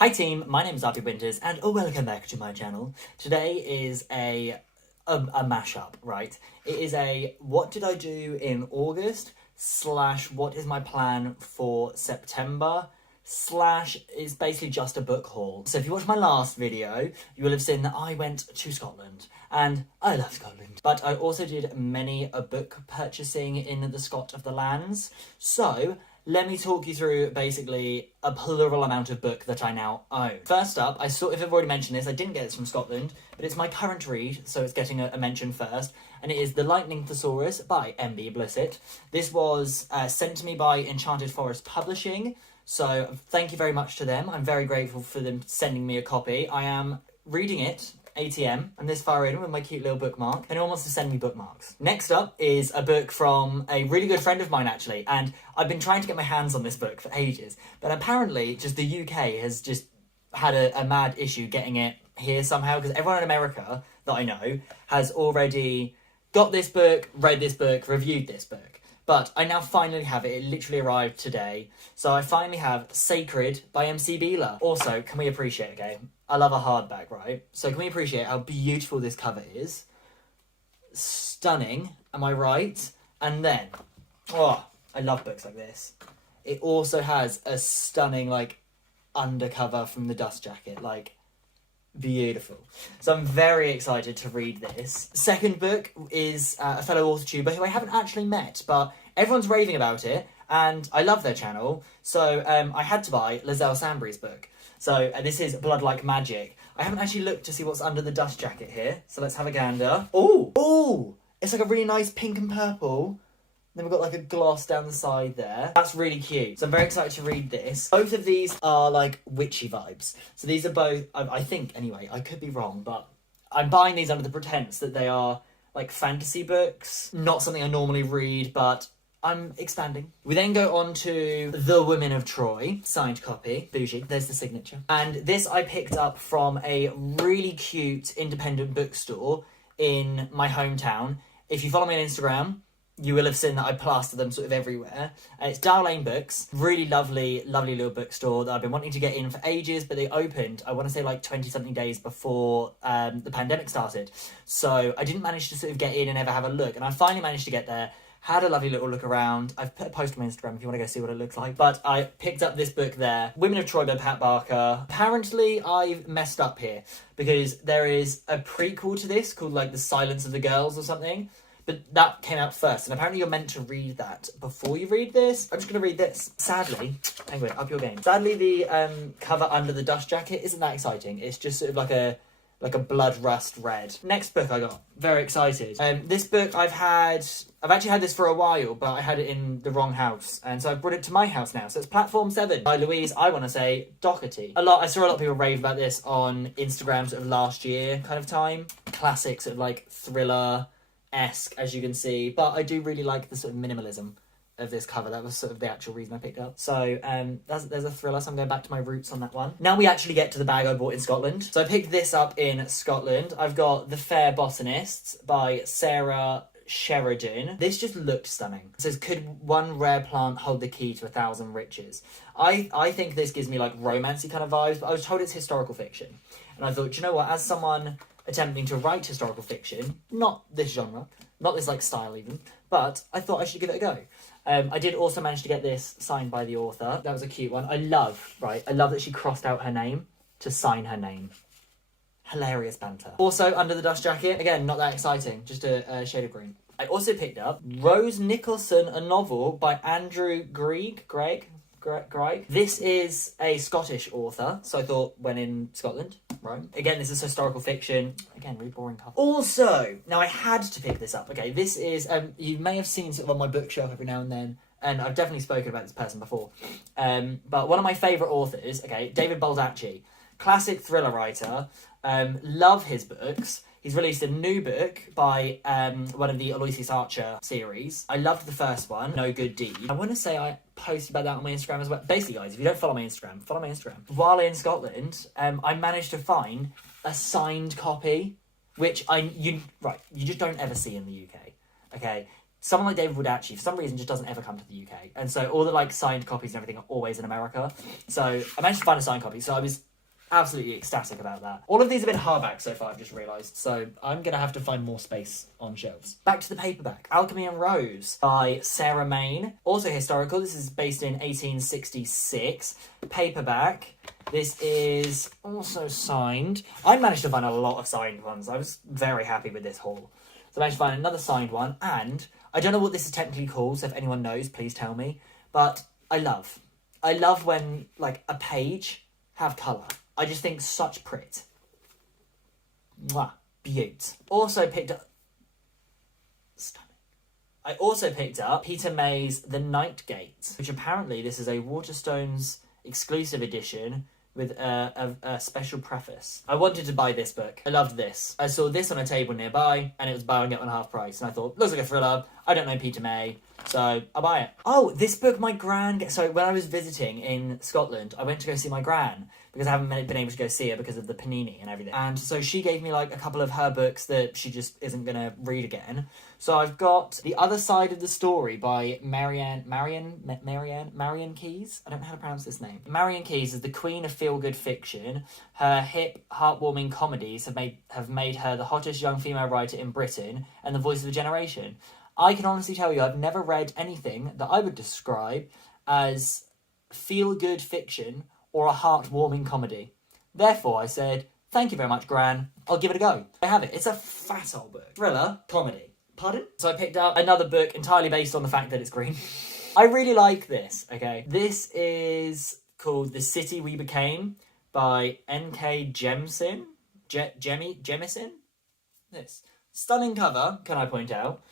Hi team, my name is Artie Winters and welcome back to my channel. Today is a mashup, right? It is a what did I do in August slash what is my plan for September slash it's basically just a book haul. So if you watched my last video, you will have seen that I went to Scotland and I love Scotland. But I also did many a book purchasing in the Scot of the lands. So let me talk you through basically a plural amount of book that I now own. First up, I sort of have already mentioned this, I didn't get this from Scotland, but it's my current read, so it's getting a mention first, and it is The Lightning Thesaurus by M.B. Blissett. This was sent to me by Enchanted Forest Publishing, so thank you very much to them. I'm very grateful for them sending me a copy. I am reading it ATM. I'm this far in with my cute little bookmark. Anyone wants to send me bookmarks? Next up is a book from a really good friend of mine, actually, and I've been trying to get my hands on this book for ages, but apparently just the UK has just had a mad issue getting it here somehow, because everyone in America that I know has already got this book, read this book, reviewed this book. But I now finally have it. It literally arrived today. So I finally have Sacred by MC Bieler. Also, can we appreciate, okay, I love a hardback, right? So can we appreciate how beautiful this cover is? Stunning, am I right? And then, oh, I love books like this. It also has a stunning, like, undercover from the dust jacket, like, beautiful. So I'm very excited to read this. Second book is a fellow author tuber who I haven't actually met, but everyone's raving about it, and I love their channel, so I had to buy Lizelle Sambury's book. So this is Blood Like Magic. I haven't actually looked to see what's under the dust jacket here, so let's have a gander. Oh! It's like a really nice pink and purple. Then we've got like a gloss down the side there. That's really cute. So I'm very excited to read this. Both of these are like witchy vibes. So these are both, I think anyway, I could be wrong, but I'm buying these under the pretense that they are like fantasy books. Not something I normally read, but I'm expanding. We then go on to The Women of Troy, signed copy, bougie, there's the signature. And this I picked up from a really cute independent bookstore in my hometown. If you follow me on Instagram, you will have seen that I plaster them sort of everywhere. It's Dowell Lane Books, really lovely, lovely little bookstore that I've been wanting to get in for ages, but they opened, I want to say like 20-something days before the pandemic started. So I didn't manage to sort of get in and ever have a look, and I finally managed to get there, had a lovely little look around. I've put a post on my Instagram if you want to go see what it looks like. But I picked up this book there, Women of Troy by Pat Barker. Apparently I've messed up here, because there is a prequel to this called like The Silence of the Girls or something. But that came out first, and apparently you're meant to read that before you read this. I'm just going to read this. Sadly, anyway, up your game. Sadly, the cover under the dust jacket isn't that exciting. It's just sort of like a blood rust red. Next book I got. Very excited. This book I've actually had this for a while, but I had it in the wrong house, and so I brought it to my house now. So it's Platform 7 by Louise, I want to say, Doherty. I saw a lot of people rave about this on Instagram sort of last year kind of time. Classic sort of like thriller-esque, as you can see, but I do really like the sort of minimalism of this cover. That was sort of the actual reason I picked up. So there's a thriller, so I'm going back to my roots on that one. Now we actually get to the bag I bought in Scotland. So I picked this up in Scotland. I've got The Fair Botanists by Sarah Sheridan. This just looked stunning. It says, could one rare plant hold the key to 1,000 riches? I think this gives me like romancy kind of vibes, but I was told it's historical fiction. And I thought, do you know what, as someone attempting to write historical fiction, not this genre, not this like style even, but I thought I should give it a go. I did also manage to get this signed by the author. That was a cute one. I love that she crossed out her name to sign her name. Hilarious banter. Also, Under the Dust Jacket, again, not that exciting, just a shade of green. I also picked up Rose Nicholson, a novel by Andrew Greig. This is a Scottish author, so I thought when in Scotland, right? Again, this is historical fiction. Again, really boring cover. Also, now I had to pick this up. Okay, this is, you may have seen sort of on my bookshelf every now and then, and I've definitely spoken about this person before. But one of my favourite authors, okay, David Baldacci, classic thriller writer, love his books. He's released a new book by one of the Aloysius Archer series. I loved the first one, No Good Deed. I want to say I posted about that on my Instagram as well. Basically, guys, if you don't follow my Instagram, follow my Instagram. While in Scotland, I managed to find a signed copy, which you just don't ever see in the UK. Okay, someone like David Baldacci, for some reason, just doesn't ever come to the UK. And so all the like signed copies and everything are always in America. So I managed to find a signed copy. So I was Absolutely ecstatic about that. All of these have been hardback so far, I've just realised, so I'm going to have to find more space on shelves. Back to the paperback. Alchemy and Rose by Sarah Main. Also historical. This is based in 1866. Paperback. This is also signed. I managed to find a lot of signed ones. I was very happy with this haul. So I managed to find another signed one, and I don't know what this is technically called, so if anyone knows, please tell me. But I love when, like, a page have colour. I just think such prit. Mwah. Beaut. Also picked up... Stunning. I also picked up Peter May's The Night Gate, which apparently this is a Waterstones exclusive edition with a special preface. I wanted to buy this book. I loved this. I saw this on a table nearby, and it was buy one get one half price, and I thought, looks like a thriller. I don't know Peter May, so I'll buy it. Oh, this book my gran... So when I was visiting in Scotland, I went to go see my gran, because I haven't been able to go see her because of the panini and everything. And so she gave me like a couple of her books that she just isn't going to read again. So I've got The Other Side of the Story by Marianne Keyes. I don't know how to pronounce this name. Marianne Keyes is the queen of feel-good fiction. Her hip, heartwarming comedies have made her the hottest young female writer in Britain and the voice of a generation. I can honestly tell you I've never read anything that I would describe as feel-good fiction or a heartwarming comedy. Therefore, I said, thank you very much, Gran. I'll give it a go. I have it. It's a fat old book. Thriller, comedy. Pardon? So I picked up another book entirely based on the fact that it's green. I really like this, okay? This is called The City We Became by N.K. Jemisin. Jemisin? This. Stunning cover, can I point out.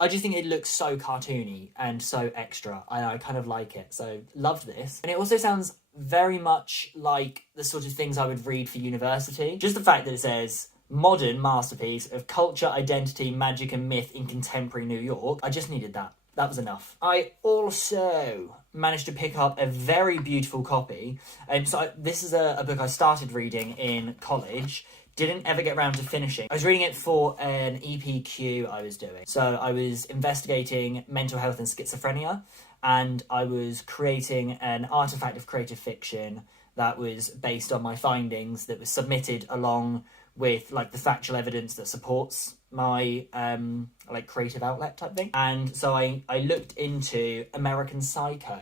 I just think it looks so cartoony and so extra. I kind of like it, so loved this. And it also sounds very much like the sort of things I would read for university. Just the fact that it says, modern masterpiece of culture, identity, magic and myth in contemporary New York. I just needed that. That was enough. I also managed to pick up a very beautiful copy. This is a book I started reading in college. Didn't ever get around to finishing. I was reading it for an EPQ I was doing. So I was investigating mental health and schizophrenia, and I was creating an artifact of creative fiction that was based on my findings that was submitted along with like the factual evidence that supports my like creative outlet type thing. And so I looked into American Psycho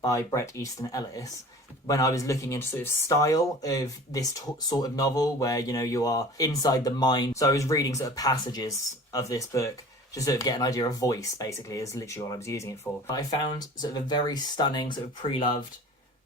by Bret Easton Ellis when I was looking into sort of style of this sort of novel where, you know, you are inside the mind. So I was reading sort of passages of this book to sort of get an idea of voice, basically, is literally what I was using it for. But I found sort of a very stunning sort of pre-loved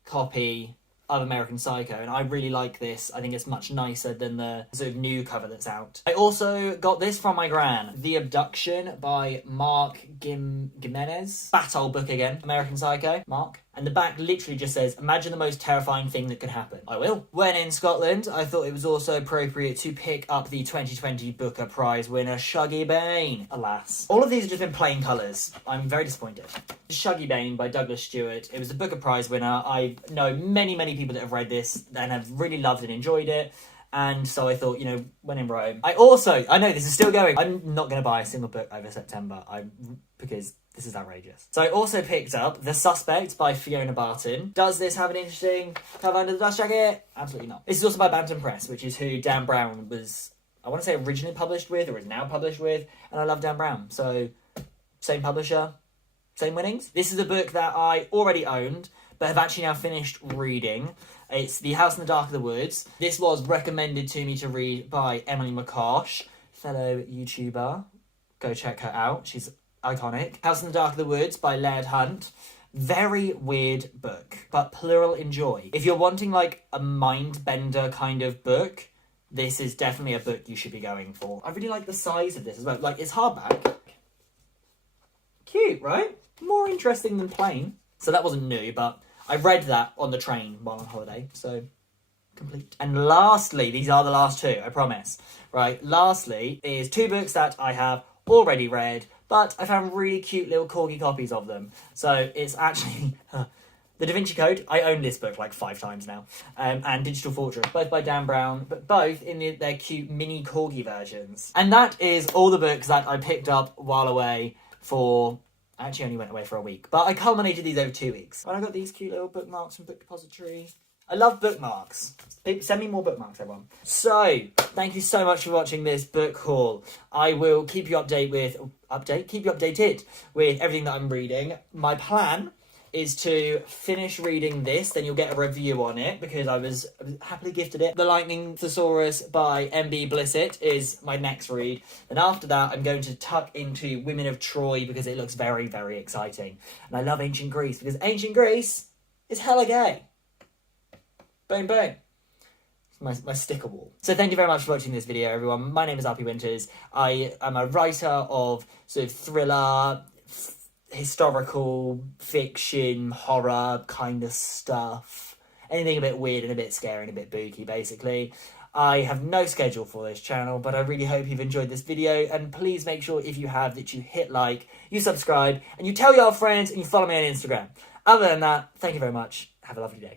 copy of American Psycho, and I really like this. I think it's much nicer than the sort of new cover that's out. I also got this from my gran, The Abduction by Mark Gimenez. Fat old book again, American Psycho, Mark. And the back literally just says, imagine the most terrifying thing that could happen. I will. When in Scotland, I thought it was also appropriate to pick up the 2020 Booker Prize winner, Shuggie Bain. Alas. All of these have just been plain colours. I'm very disappointed. Shuggie Bain by Douglas Stewart. It was the Booker Prize winner. I know many people that have read this and have really loved and enjoyed it. And so I thought, you know, when in Rome. I know this is still going. I'm not going to buy a single book over September because this is outrageous. So I also picked up The Suspect by Fiona Barton. Does this have an interesting cover under the dust jacket? Absolutely not. This is also by Bantam Press, which is who Dan Brown was, I want to say, originally published with or is now published with. And I love Dan Brown. So same publisher, same winnings. This is a book that I already owned, but have actually now finished reading. It's The House in the Dark of the Woods. This was recommended to me to read by Emily McCosh, fellow YouTuber. Go check her out. She's iconic. House in the Dark of the Woods by Laird Hunt. Very weird book, but plural enjoy. If you're wanting like a mind bender kind of book, this is definitely a book you should be going for. I really like the size of this as well. Like, it's hardback. Cute, right? More interesting than plain. So that wasn't new, but I read that on the train while on holiday, so complete. And lastly, these are the last two, I promise. Right, lastly is two books that I have already read, but I found really cute little corgi copies of them. So it's actually The Da Vinci Code. I own this book like 5 times now. And Digital Fortress, both by Dan Brown, but both in their cute mini corgi versions. And that is all the books that I picked up while away for... I actually only went away for a week, but I culminated these over 2 weeks. And I got these cute little bookmarks from Book Depository. I love bookmarks. Send me more bookmarks, everyone. So, thank you so much for watching this book haul. I will keep you keep you updated with everything that I'm reading. My plan is to finish reading this, then you'll get a review on it, because I was happily gifted it. The Lightning Thesaurus by M.B. Blissett is my next read. Then after that, I'm going to tuck into Women of Troy, because it looks very, very exciting. And I love Ancient Greece, because Ancient Greece is hella gay. Boom, boom. My sticker wall. So thank you very much for watching this video, everyone. My name is RP Winters. I am a writer of sort of thriller, historical fiction, horror kind of stuff. Anything a bit weird and a bit scary and a bit spooky, basically. I have no schedule for this channel, but I really hope you've enjoyed this video, and please make sure, if you have, that you hit like, you subscribe, and you tell your friends, and you follow me on Instagram. Other than that, thank you very much. Have a lovely day.